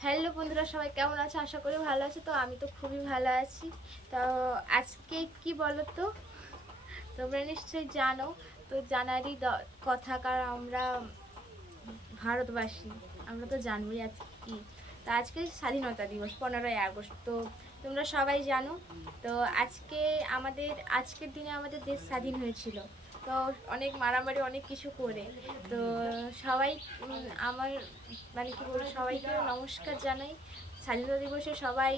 Hello বন্ধুরা, সবাই কেমন আছে? আশা করি ভালো আছে। তো আমি তো খুবই ভালো আছি। তো আজকে কি বলো তো তোমরা নিশ্চয়ই জানো। তো জানারই দ- কথা কারণ আমরা ভারতবাসী। আমরা তো জানবই আজকে কি। তো আজকে স্বাধীনতা দিবস, পনেরোই আগস্ট। তো তোমরা সবাই জানো। তো আজকে আমাদের, আজকের দিনে আমাদের দেশ স্বাধীন হয়েছিল। তো অনেক মারামারি, অনেক কিছু করে। তো সবাই আমার মানে কি বলব, সবাইকে নমস্কার জানাই। স্বাধীনতা দিবসে সবাই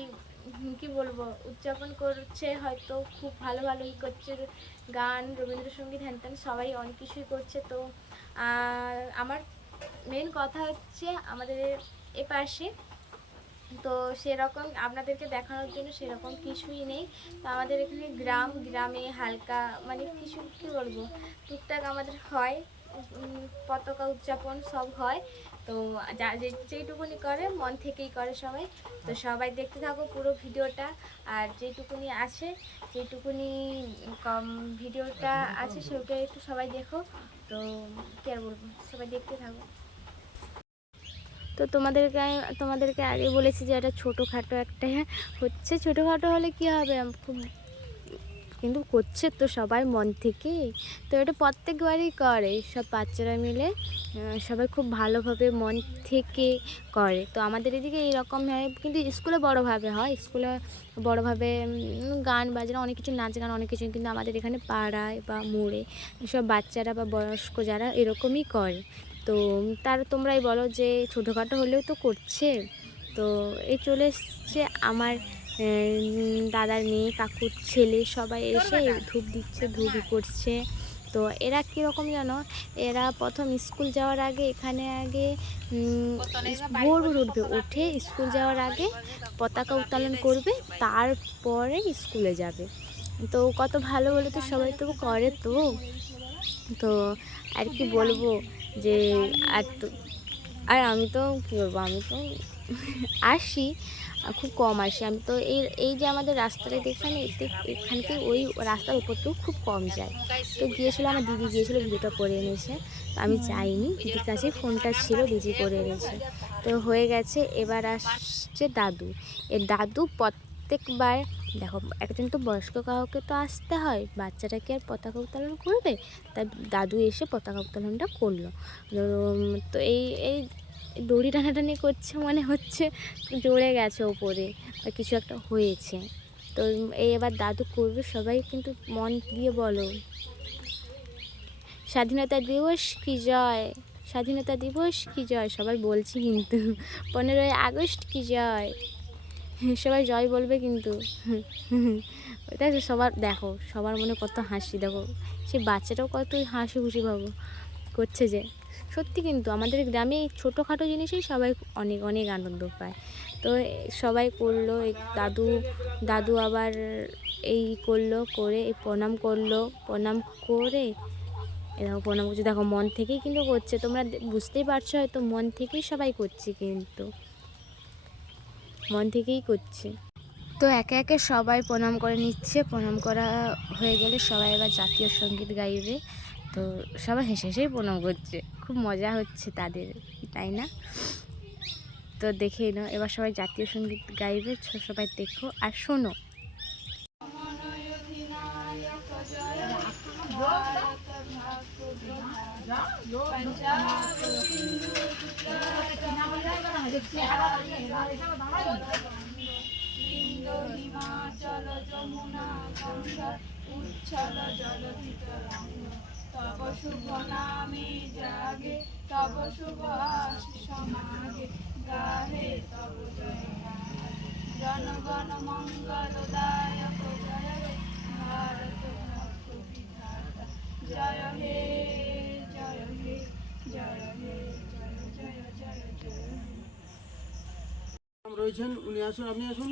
কি বলব, উদযাপন করছে হয়তো, খুব ভালো ভালোই করছে। গান, রবীন্দ্রসঙ্গীত, হ্যান ত্যান, সবাই অনেক কিছুই করছে। তো আমার মেন কথা হচ্ছে আমাদের এ পাশে তো সেরকম আপনাদেরকে দেখানোর জন্য সেরকম কিছুই নেই। তো আমাদের এখানে গ্রাম, গ্রামে হালকা মানে কিছু, কি বলব, টুকটাক আমাদের হয় পতাকা উদযাপন সব হয়। তো যা যেইটুকুনি করে মন থেকেই করে সবাই। তো সবাই দেখতে থাকো পুরো ভিডিওটা। আর যেটুকুনি আছে যেটুকুনি কম ভিডিওটা আছে সেটা একটু সবাই দেখো। তো কি আর বলব, সবাই দেখতে থাকো। তো তোমাদেরকে আমি, তোমাদেরকে আগে বলেছি যে এটা ছোটোখাটো একটা হচ্ছে। ছোটোখাটো হলে কি হবে? খুব কিন্তু করছে তো সবাই মন থেকে তো এটা প্রত্যেকবারই করে, সব বাচ্চারা মিলে সবাই খুব ভালোভাবে মন থেকে করে। তো আমাদের এদিকে এইরকম হয়, কিন্তু স্কুলে বড়োভাবে হয়। স্কুলে বড়োভাবে গান বাজনা, অনেক কিছু নাচ গান, অনেক কিছু, কিন্তু আমাদের এখানে পাড়ায় বা মোড়ে সব বাচ্চারা বা বয়স্ক যারা এরকমই করে। তো তার তোমরাই বলো যে ছোটোখাটো হলেও তো করছে। তো এই চলে এসছে আমার দাদার মেয়ে কাকুর ছেলে সবাই এসে ধূপ দিচ্ছে ধূপই করছে। তো এরা কীরকম জানো? এরা প্রথম স্কুল যাওয়ার আগে এখানে আগে ভোর ভোর উঠবে উঠে স্কুল যাওয়ার আগে পতাকা উত্তোলন করবে তারপরে স্কুলে যাবে। তো কত ভালো বলে তো সবাই তো করে তো। তো আর কি বলব? যে আর তো, আর আমি তো কী বলব, আমি তো আসি, খুব কম আসি। আমি তো এই এই যে আমাদের রাস্তাটা এতে, এখানকে ওই রাস্তার উপরতেও খুব কম যায় তো গিয়েছিল, আমার দিদি গিয়েছিল, ভিডিওটা করে এনেছে। তো আমি যাইনি, দিদির কাছে ফোনটা ছিল, দিদি করে এনেছে। তো হয়ে গেছে, এবার আসছে দাদু। এ দাদু প্রত্যেকবার দেখো, একজন তো বয়স্ক কাউকে তো আসতে হয়, বাচ্চাটা কি আর পতাকা উত্তোলন করবে? তাই দাদু এসে পতাকা উত্তোলনটা করল। তো এই এই দড়ি টানাটানি করছে মনে হচ্ছে জড়ে গেছে ওপরে, বা কিছু একটা হয়েছে। তো এই এবার দাদু করবে, সবাই কিন্তু মন দিয়ে বলো। স্বাধীনতা দিবস কি জয়? স্বাধীনতা দিবস কি জয়? সবাই বলছি কিন্তু। পনেরোই আগস্ট কি জয়? সবাই জয় বলবে কিন্তু। ওটা সবার, দেখো, সবার মনে কত হাসি, দেখো সে বাচ্চাটাও কত হাসি খুশি ভাবো, করছে যে। সত্যি কিন্তু আমাদের গ্রামে এই ছোটোখাটো জিনিসেই সবাই অনেক অনেক আনন্দ পায়। তো সবাই করল, এই দাদু দাদু আবার এই করল, করে এই প্রণাম করল, প্রণাম করে এ দেখো, প্রণাম করছে। দেখো, মন থেকেই কিন্তু করছে। তোমরা বুঝতেই পারছ হয়তো মন থেকেই সবাই করছে কিন্তু। মন থেকেই করছে। তো একে একে সবাই প্রণাম করে নিচ্ছে। প্রণাম করা হয়ে গেলে সবাই এবার জাতীয় সংগীত গাইবে। তো সবাই হেসে হেসেই প্রণাম করছে। খুব মজা হচ্ছে তাদের, তাই না? তো দেখেই নাও, এবার সবাই জাতীয় সংগীত গাইবে। সবাই দেখো আর শোনো। হিমাচল যমুনা গঙ্গা উচ্ছল জলধিতরঙ্গ তব শুভ নামে জাগে তব শুভ সমাগে গাহে তব জয় জনগণ মঙ্গল দায়ক জয় ভারত জয় হে রয়েছেন উনি আসুন আপনি আসুন।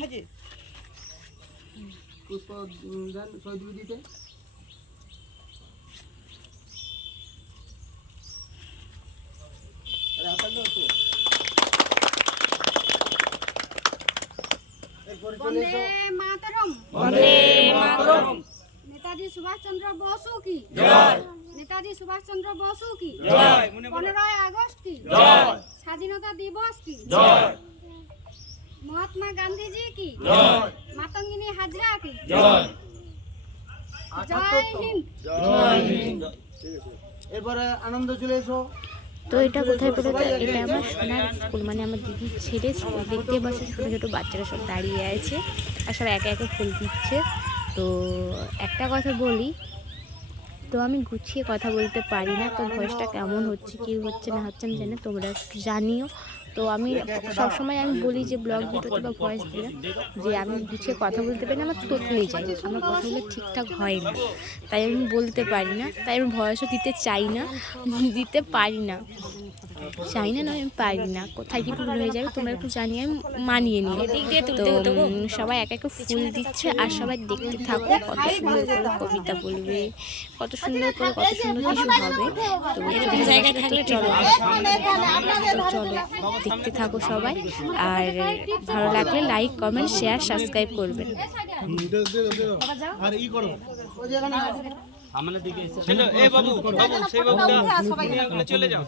পুষ্প উম, দেন শহীদ দিতে। আরে হাতাল দাও তো। এরপরে চলে এসো। মাতরম। বন্দে মাতরম। নেতাজি সুভাষ চন্দ্র বসু কি? নেতাজি সুভাষ চন্দ্র বসু কি? পনেরোই আগস্ট কি? স্বাধীনতা দিবস কি? জয়। মহাত্মা গান্ধীজি কি? জয়। মাতঙ্গিনী হাজরা কি? জয়। জয় হিন্দ। এরপরে আনন্দ চলে এসো। তো এটা কোথায় তো এটা আমার সোনার স্কুল মানে আমার দিদি ছেড়ে স্কুল দেখতে পাচ্ছে ছোটো ছোটো বাচ্চারা সব দাঁড়িয়ে আছে আর সব একে একে ফুল দিচ্ছে। তো একটা কথা বলি তো আমি গুছিয়ে কথা বলতে পারি না। তো ভয়েসটা কেমন হচ্ছে কি হচ্ছে না হচ্ছে আমি জানি তোমরা জানিও। তো আমি সবসময় আমি বলি যে ব্লগ ভিডিওতে বা ভয়েস দিলে যে আমি গুছিয়ে কথা বলতে পারি না আমার তোতলেই যায় আমার কথাগুলো ঠিকঠাক হয় না। তাই আমি বলতে পারি না। তাই আমি ভয়েসও দিতে চাই না। দিতে পারি না। চাই না নয় আমি পারি না। কোথায় কি ভুল হয়ে যাবে তোমরা একটু জানিয়ে আমি মানিয়ে নিও তো সবাই এক এক ফুল দিচ্ছে আর সবাই দেখতে থাকো কত সুন্দর করে কবিতা বলবে কত সুন্দর করে কত সুন্দর কিছু হবে। তো চলো। চলো। দেখতে থাকো সবাই আর ভালো লাগলে লাইক কমেন্ট শেয়ার সাবস্ক্রাইব করবেন চলো যাও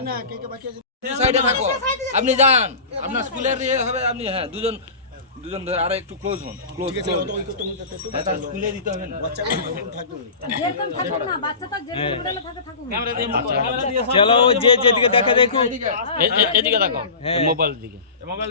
না, কে কে বাকি? সাইডে থাকো। আপনি যান। আপনার স্কুলের ইয়ে হবে আপনি হ্যাঁ দুজন দুজন ধরে আরও একটু ক্লোজ হন। ক্লোজ হ্যাঁ তার স্কুলে দিতে হবে না। চলো যে যেদিকে দেখে দেখো এদিকে দেখো মোবাইল দিকে। মোবাইল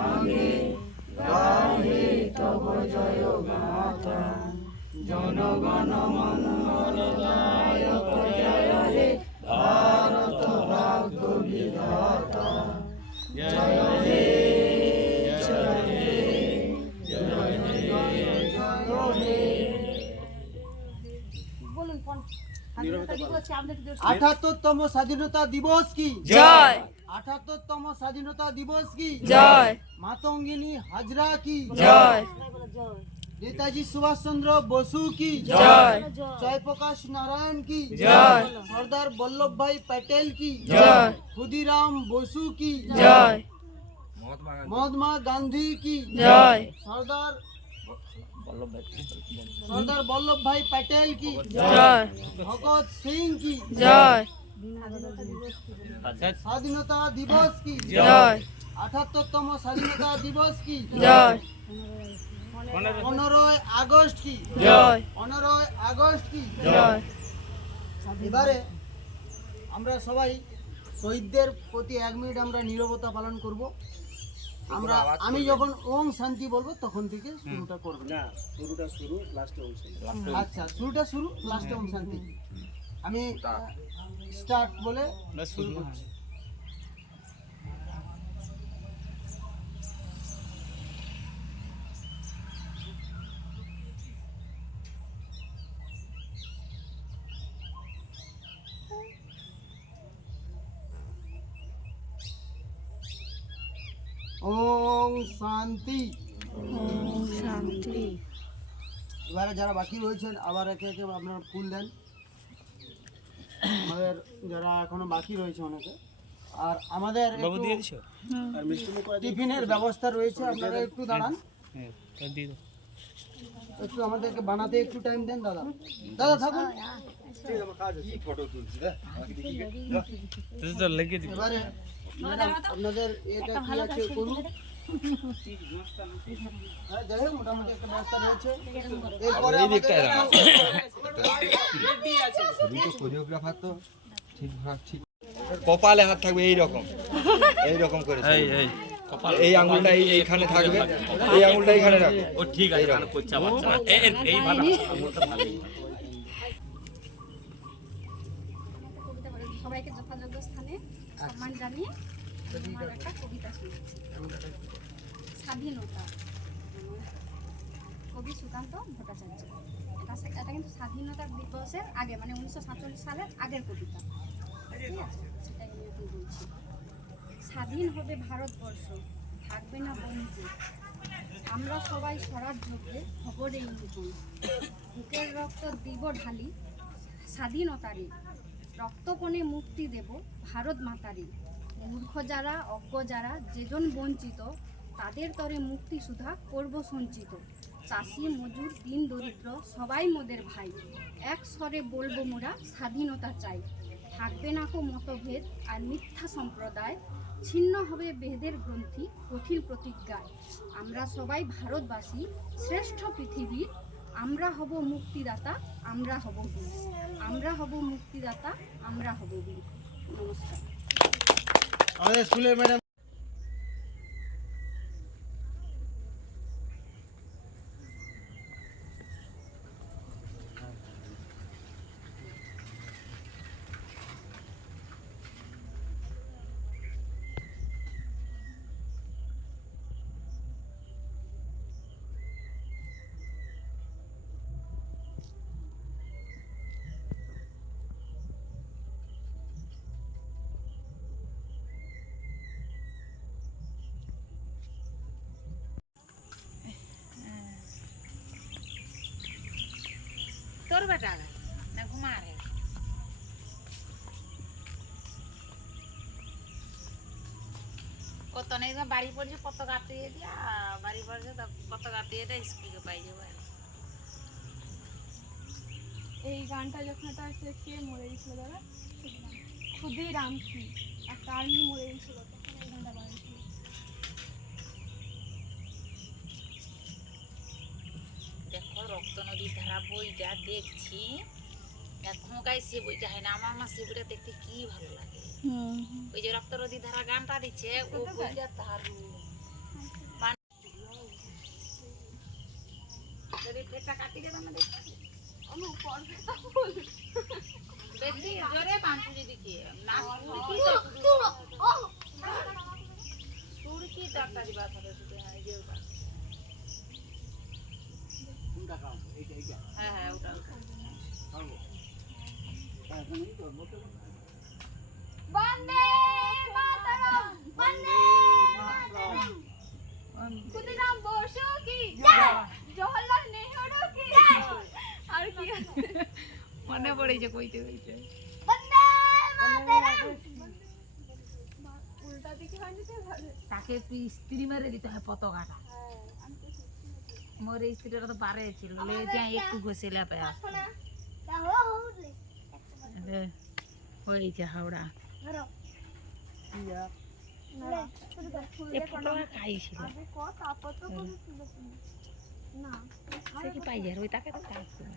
আছে আঠাত্তরতম স্বাধীনতা দিবস কি? জয়। আঠাত্তরতম স্বাধীনতা দিবস কি? জয়। মাতঙ্গিনী হাজরা কি? জয়। নেতাজি সুভাষচন্দ্র বসু কি জয় জয়প্রকাশ নারায়ণ কি জয় সর্দার বল্লভ ভাই প্যাটেল কি জয় ক্ষুদিরাম বসু কি জয় মহাত্মা গান্ধী মহাত্মা গান্ধী কি জয় সর্দার সর্দার বল্লভ ভাই প্যাটেল কি জয় ভগৎ সিং কি জয় স্বাধীনতা দিবস কি জয় আঠাত্তরতম স্বাধীনতা দিবস কি জয় পনেরোই আগস্ট কি? পনেরোই আগস্ট কি? এবারে আমরা সবাই শহীদদের প্রতি এক মিনিট আমরা নীরবতা পালন করব। আমরা আমি যখন ওম শান্তি বলব তখন থেকে শুরুটা করব। না শুরুটা শুরু লাস্টে ওম শান্তি। আচ্ছা শুরুটা শুরু লাস্টে ওম শান্তি। আমি স্টার্ট বলে শুরু করছি ওম শান্তি। শান্তি। এবারে যারা বাকি রয়েছেন আবার একে একে আপনারা ফুল দেন। আমাদের যারা এখনও বাকি রয়েছে অনেকে। আর আমাদের বাবু একটু দিয়ে দিছো? টিফিনের ব্যবস্থা রয়েছে আপনারা একটু দাঁড়ান। হ্যাঁ দাও। একটু আমাদেরকে বানাতে একটু টাইম দেন দাদা। দাদা থাকুন। এবারে ম্যাডাম আপনাদের এটা কি আছে করুন হ্যাঁ মোটামুটি একটা ব্যবস্থা রয়েছে এরপরে আমাদের কপালে হাত থাকবে এই রকম এই রকম করে এই এই। কপাল। এই আঙুলটা এই- এইখানে থাকবে। এই আঙুলটা এইখানে রাখবে ও ঠিক আছে তাহলে করছে আবার এই এই- এই ভালো আঙুলটা ভালো সবাইকে যথাযোগ্য স্থানে সম্মান জানিয়ে একটা স্বাধীনতা কবি সুকান্ত ভট্টাচার্য। এটা এটা কিন্তু স্বাধীনতা দিবসের আগে মানে উনিশশো সাতচল্লিশ সালের আগের কবিতা। ঠিক আছে? স্বাধীন হবে ভারতবর্ষ, থাকবে না বন্ধু আমরা সবাই স্বরাজ্যকে খবরেই নতুন বুকের রক্ত দিব ঢালি, স্বাধীনতারে। রক্তপণে মুক্তি দেব ভারত মাতারে। মূর্খ যারা, অজ্ঞ যারা, যেজন বঞ্চিত তাদের তরে মুক্তি সুধা করব সঞ্চিত। চাষি, মজুর, দিন দরিদ্র, সবাই মোদের ভাই। এক স্বরে বলব মোরা, স্বাধীনতা চাই। থাকবে না কো মতভেদ আর মিথ্যা সম্প্রদায়। ছিন্ন হবে বেদের গ্রন্থি, কঠিন প্রতিজ্ঞায়। আমরা সবাই ভারতবাসী, শ্রেষ্ঠ পৃথিবীর আমরা হব মুক্তিদাতা, আমরা হব বীর। আমরা হব মুক্তিদাতা, আমরা হব বীর। নমস্কার। আমাদের স্কুলের ম্যাডাম তোর বেটা না ঘুমা রে কত বাড়ি পড়ছে, কত কাটিয়ে দিয়া, বাড়ি পড়ছে, তো কত কাটিয়ে দেয় স্কুলকে পাই যাব এই গানটা যখন এটা আসছে, কে মরে গেছিল দাদা? ক্ষুদিরাম কি? একটা আর্মি মরে গেছিল? তখন এই গানটা বানিয়েছিল দেখো নদীর ধারা বইটা দেখছি। এখনকার সে বইটা হয় না। আমার মা সে বইটা দেখতে কি ভালো লাগে। ওই যে রক্ত নদীর ধারা গানটা দিচ্ছে ও বইটা দারুণ মান- বেশি জোরে দিকে না শুধু হ্যাঁ যে ওটা। হ্যাঁ হ্যাঁ ওটা ওটা। বন্দে মাতরম বন্দে মাতরম। ক্ষুদিরাম বসু কি? জওহরলাল নেহরু কি? আর কি আছে? মনে পড়েছে কইতে কইতে। বন্দে মাতরম। উল্টা দিকে হয়নি তো তাকে একটু স্ত্রী মেরে দিতে হয় পতাকাটা। মোর এই স্ত্রীটা তো পারে ছিল লে যা একটু ঘষে লেপে হয়েছে হাওড়া এ পতাকা খাইছিল পাই যায় ওই তাকে তো খাইছিল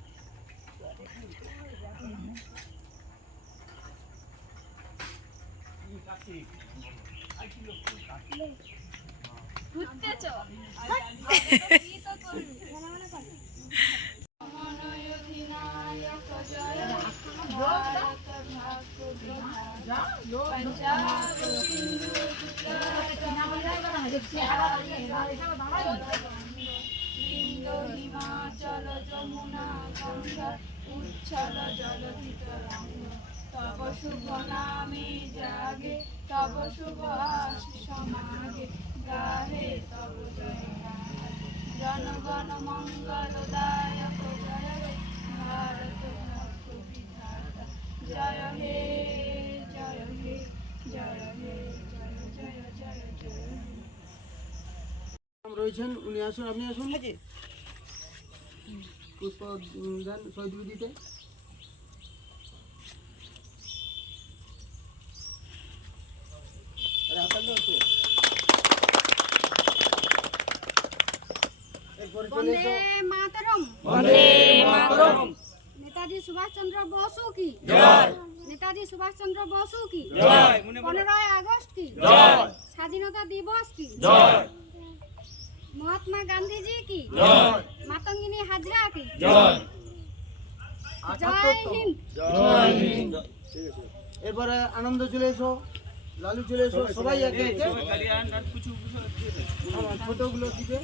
হিমাচল যমুনা গঙ্গা উচ্ছল জলধিতরঙ্গ তব শুভ নামে জাগে তব শুভ আশিস মাগে গাহে তব। জনগণ মঙ্গল দায়ক জয় ভারত বিধাতা জয় হে জয় হে জয় হে জয় জয় জয় জয় রয়েছেন উনি আসুন আপনি আসুন পুষ্প দেন শহীদ বিদিতে আরে হাতাল দাও তো। চলে বন্দে এসো মাতরম। নেতাজি সুভাষচন্দ্র বসু কি? নেতাজি সুভাষচন্দ্র বসু কি? জয়। পনেরোই আগস্ট কি? জয়। স্বাধীনতা দিবস কি? জয়। মহাত্মা গান্ধীজি কি? জয়। মাতঙ্গিনী হাজরা কি? জয়। জয় হিন্দ। জয় হিন্দ। এরপরে আনন্দ চলে এসো লালু চলে এসো সবাই একে ছোটগুলো দিবে।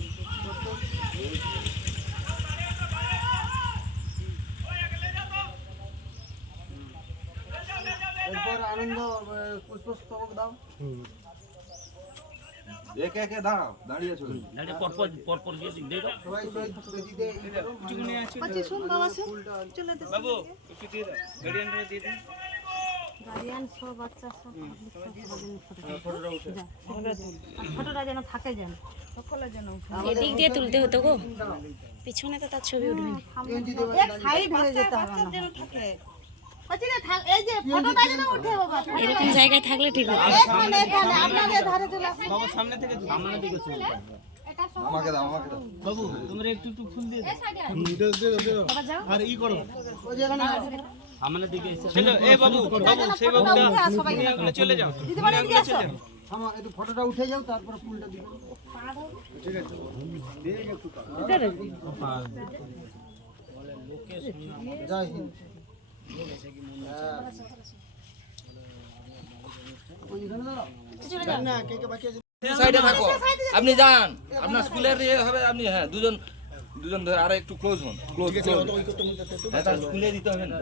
এরপর আনন্দ পুষ্পস্তবক দাও। একে একে দাঁড়িয়ে দাঁড়িয়ে গিয়ে দাও সবাই শহীদ বাবু দিয়ে দাও। দিয়ে গার্ডিয়ান এদিক দিয়ে তুলতে হতো গো। পিছনে তো তার ছবি উঠবে না। পিএনজি দেবে সাইড যেতে হবে না। যেন থাকে। বলছি না, থাক- এই যে ফটোটা যেন উঠে বাবা এরকম জায়গায় থাকলে ঠিক হতো। এখানে এখানে আপনাদের ধারে চলে আসুন। বাবু সামনে থেকে আমাকে দাও আমাকে দাও। বাবু তোমরা একটু একটু ফুল দিয়ে দাও। ওই যে এখানে সামনের দিকে এসে এ বাবু বাবু সেই বাবুটা নিয়ে চলে যাও। নিয়ে ওখানে চলে যাও। থামো একটু ফটোটা উঠে যাও তারপরে ফুলটা দিবে। জয় হিন্দ। ওইখানে দাঁড়াও। সাইডে থাকো। আপনি যান। আপনার স্কুলের ইয়ে হবে আপনি হ্যাঁ দুজন দুজন ধরে আরও একটু ক্লোজ হন ক্লোজ ক্লোজ হ্যাঁ তার স্কুলে দিতে হবে না।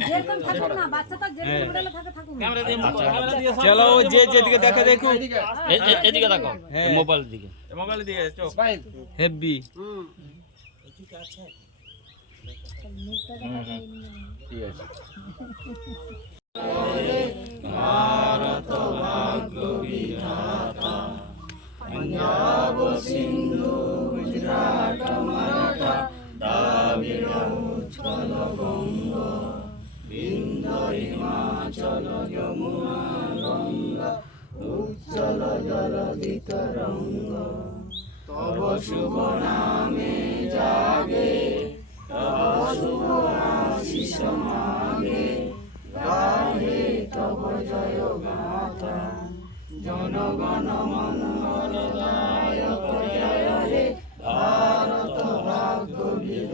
যেরকম থাকুক না বাচ্চাটা যেরকম মডেলে থাকে থাকুক না চলো যে যেদিকে দেখা দেখো এ- এ- এদিকে দেখো মোবাইল দিকে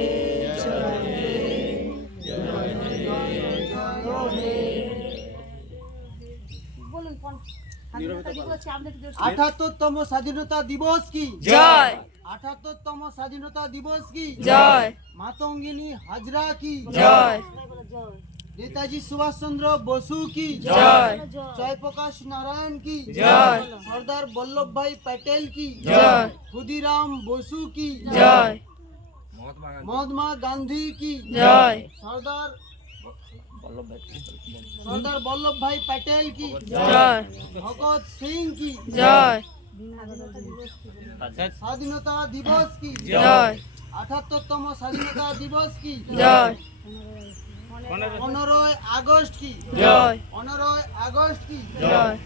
মোবাইল দিয়ে চো স্মাইল হেভি হুম ঠিক আছে বলুন, কোন স্বাধীনতা দিবস আমাদের যে আঠাত্তরতম স্বাধীনতা দিবস কি? জয়। আঠাত্তরতম স্বাধীনতা দিবস কি? জয়। মাতঙ্গিনী হাজরা কি? জয়। নেতাজি সুভাষচন্দ্র বসু কি? জয়। জয়প্রকাশ নারায়ণ কি? জয়। সর্দার বল্লভ ভাই প্যাটেল কি? জয়। ক্ষুদিরাম বসু কি? জয়। মহাত্মা গান্ধী মহাত্মা গান্ধী কি? জয়। সর্দার সর্দার বল্লভ ভাই প্যাটেল কি? জয়। ভগৎ সিং কি? জয়। স্বাধীনতা দিবস কি? জয়। আঠাত্তরতম স্বাধীনতা দিবস কি? জয়। পনেরোই আগস্ট কি? জয়। পনেরোই আগস্ট কি? জয়।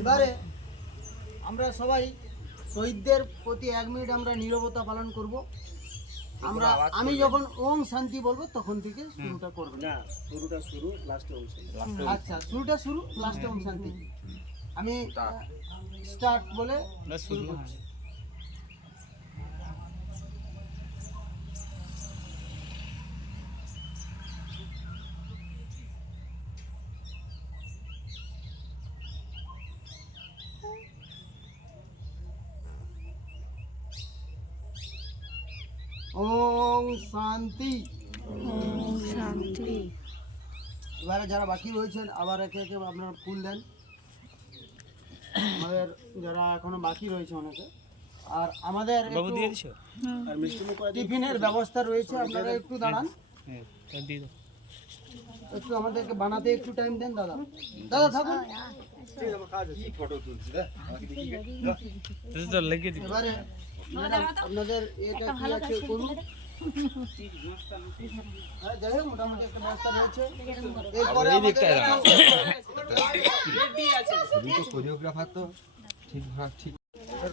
এবারে আমরা সবাই শহীদদের প্রতি এক মিনিট আমরা নীরবতা পালন করব। আমরা আমি যখন ওম শান্তি বলব তখন থেকে শুরুটা করব। না শুরুটা শুরু লাস্টে আচ্ছা শুরুটা শুরু লাস্টে ওম শান্তি। আমি স্টার্ট বলে শুরু করছি ওম শান্তি। শান্তি। এবারে যারা বাকি রয়েছেন আবার একে একে আপনারা ফুল দেন। আমাদের যারা এখনও বাকি রয়েছে অনেকে। আর আমাদের বাবু দিয়ে দিছো? টিফিনের ব্যবস্থা রয়েছে আপনারা একটু দাঁড়ান। হ্যাঁ দিয়ে দাও। একটু আমাদেরকে বানাতে একটু টাইম দেন দাদা। দাদা থাকুন। এবারে আপনাদের এটা কি আছে করুন? হ্যাঁ, যাই হোক মোটামুটি একটা ব্যবস্থা রয়েছে এরপরে এই দিকটায় আমাদের- কোরিওগ্রাফার তো ঠিক ঠিক।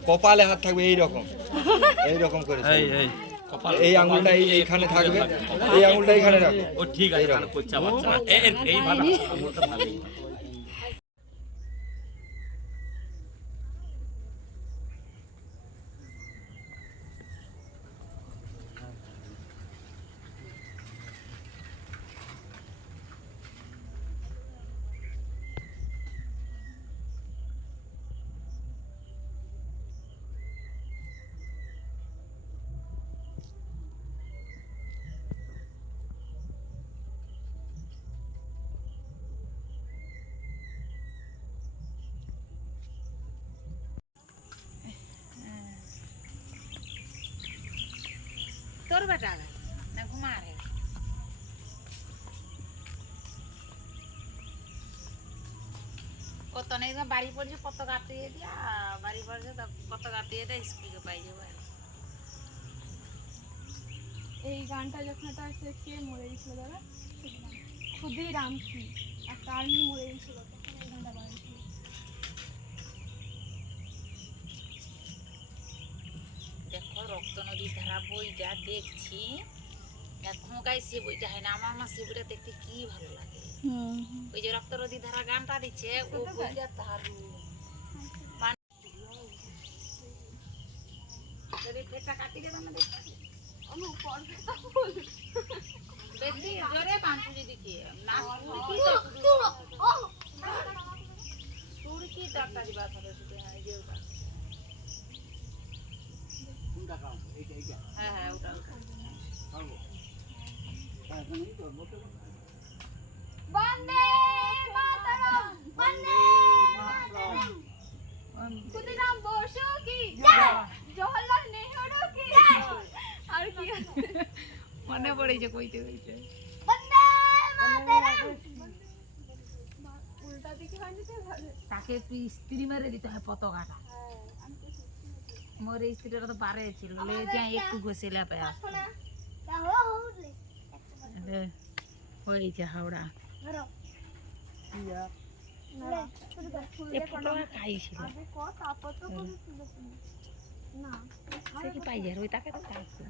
কপালে হাত থাকবে এই রকম এই রকম করে এই এই। কপাল এই আঙুলটা এই এইখানে থাকবে এই আঙুলটা এইখানে রাখো। ও ঠিক আছে তাহলে করছে বাচ্চা। এই এই- এই ভালো। আঙুলটা ভালো তোর বেটা না ঘুমার হে কত নেই বাড়ি পড়ছে কত কাটিয়ে দিয়া বাড়ি পড়ছে তো কত কাটিয়ে দেয় স্কুলকে পাই যাবে এই গানটা যখন এটা আসছে কে মরে গেছিল দাদা খুবই রামকি একটা আর্মি মরে গেছিল তখন এই গানটা বানিয়েছিল রক্ত নদীর ধারা বইটা দেখছি। এখনকার সে বইটা হয় না। আমার মা সে বইটা দেখতে কি ভালো লাগে। ওই যে রক্ত নদীর ধারা গানটা দিচ্ছে ও বইটা দারুণ। মান- বেশি জোরে পাঁচুরি দিকে না শুধু হ্যাঁ যে ওটা হ্যাঁ হ্যাঁ ওটা ওটা বন্দে মাতরম বন্দে মাতরম। ক্ষুদিরাম বসু কি? জওহরলাল নেহরু কি? আর কি মনে পড়েছে কইতে কইতে। বন্দে মাতরম। তাকে একটু স্ত্রী মেরে দিতে হয় পতাকাটা। মোর এই স্ত্রীটা তো পারে ছিল লে যা একটু হাওড়া। এ খাইছিল। সে কি পাই যায়? ওই তাকে তো খাইছিল।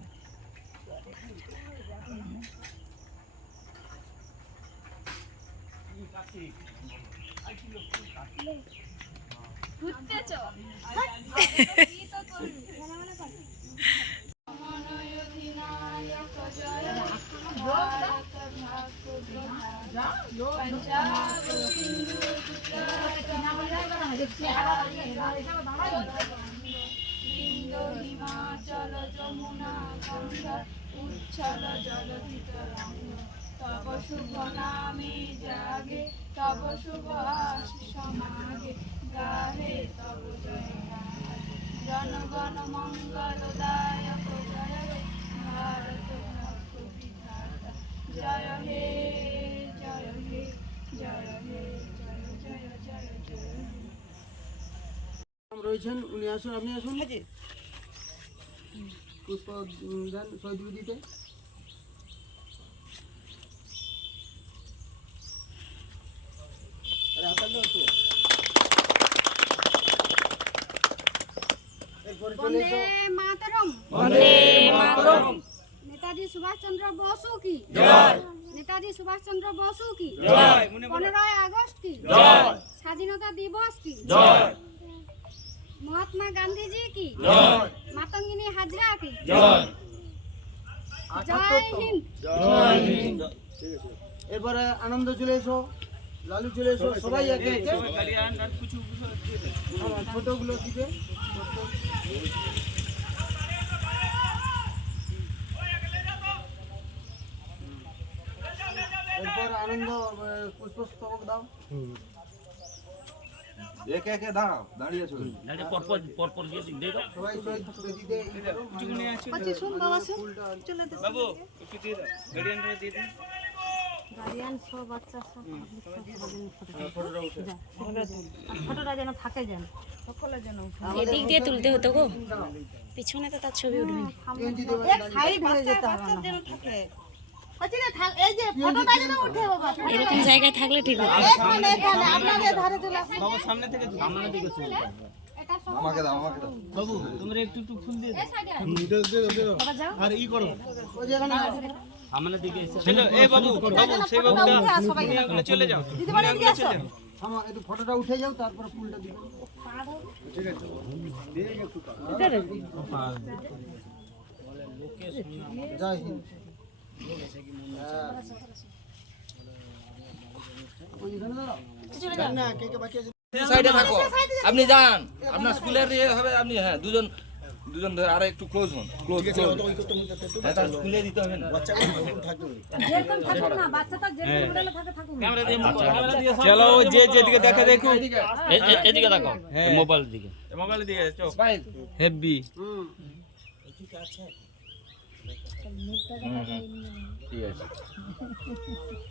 ঘুরতে চল শুভ নামে জাগে তব শুভ সমাগে। গাহে তব জয় জনগণ মঙ্গল দায়ক জয়। ভারত বিধাতা। জয় হে জয় হে জয় হে জয় জয় জয় জয়। রয়েছেন উনি আসুন আপনি আসুন। পুষ্প দেন শহীদ বিদিতে আরে হাতাল দাও তো। এরপরে চলে এসো মাতরম মাতরম। নেতাজি সুভাষচন্দ্র বসু কি? নেতাজি সুভাষচন্দ্র বসু কি? জয়। মনে পনেরোই আগস্ট কি? স্বাধীনতা দিবস কি? মহাত্মা গান্ধীজি কি? মাতঙ্গিনী হাজরা কি? জয়। হিন্দ। এরপরে আনন্দ চলে এসো লালু চলে এসো সবাই একে ছোটগুলো দিবে এরপর আনন্দ পুষ্পস্তবক দাও। একে একে দাঁড়িয়ে চলুন দাঁড়িয়ে দিন দেখো সবাই বাবু একটু দিয়ে দাও গাড়িয়ানরা দিয়ে দিন। এদিক দিয়ে তুলতে হতো গো। পিছনে তো তার ছবি উঠবে দেবে এরকম জায়গায় থাকলে ঠিক হতো। বাবু সামনে থেকে আমাকে দাও আমাকে দাও। বাবু তোমরা একটু একটু ফুল দিয়ে দাও। দিকে চলো এ বাবু বাবু সেই বাবুটা নিয়ে চলে যাও। আমার একটু ফটোটা উঠে যাও তারপর ফুলটা দিবে জয় হিন্দ। আপনি যান। আপনার স্কুলের ইয়ে হবে আপনি হ্যাঁ দুজন দুজন ধরে আরও একটু ক্লোজ হন। ক্লোজ হ্যাঁ তার স্কুলে দিতে হবে না। চলো যে যেদিকে দেখা দেখো। এদিকে দেখো। মোবাইল দিকে। মোবাইল স্মাইল হেভি হুম হুম হুম। ঠিক আছে